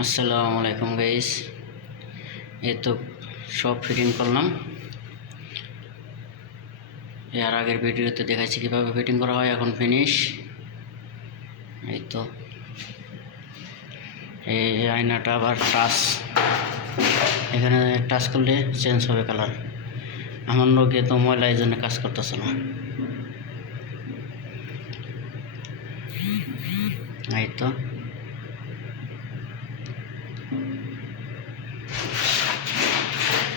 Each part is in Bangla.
আসসালামু আলাইকুম গাইস এই তো সব ফিটিং করলাম। এর আগের ভিডিওতে দেখাচ্ছি কীভাবে ফিটিং করা হয়, এখন ফিনিশ এই তো। এই আয়নাটা আবার টাচ। এখানে টাচ করলে চেঞ্জ হবে কালার আমার লোকে তো ময়লা এই জন্য কাজ করতেছে না। এই তো।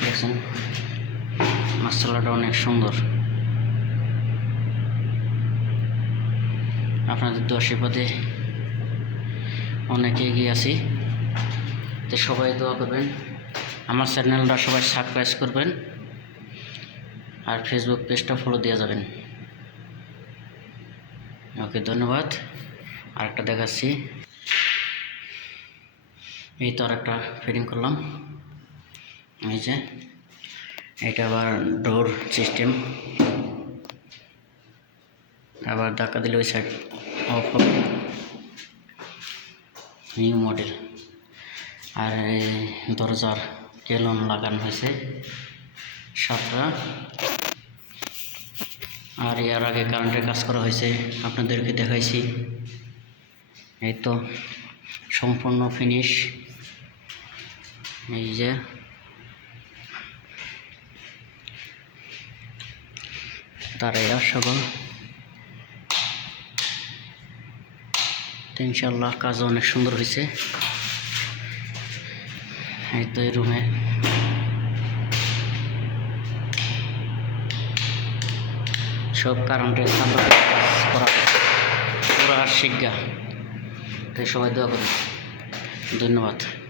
দেখছেন? মশলাটা অনেক সুন্দর। আপনাদের দোষে পদে অনেক এগিয়ে আছি। তো সবাই দোয়া করবেন। আমার চ্যানেলটা সবাই সাবস্ক্রাইব করবেন। আর ফেসবুক পেজটা ফলো দিয়ে যাবেন। ওকে, ধন্যবাদ। আরেকটা দেখাচ্ছি। এই তো আর একটা ফিটিং করলাম। এই যে, এটা আবার ডোর সিস্টেম আবার ধাক্কা দিলে ওই সাইড অফ হবে। নিউ মডেল আর দরজার কেলন লাগানো হয়েছে সাতটা। আর এর আগে কারেন্টের কাজ করা হয়েছে, আপনাদেরকে দেখাইছি। এই তো, সম্পূর্ণ ফিনিশ এই যে। তারাই সকল ইনশাল্লাহ কাজ অনেক সুন্দর হয়েছে। এই তো এই রুমে। সব কারেন্টের করা পুরা শিক্ষা। তাই সবাই দোয়া করুন। ধন্যবাদ।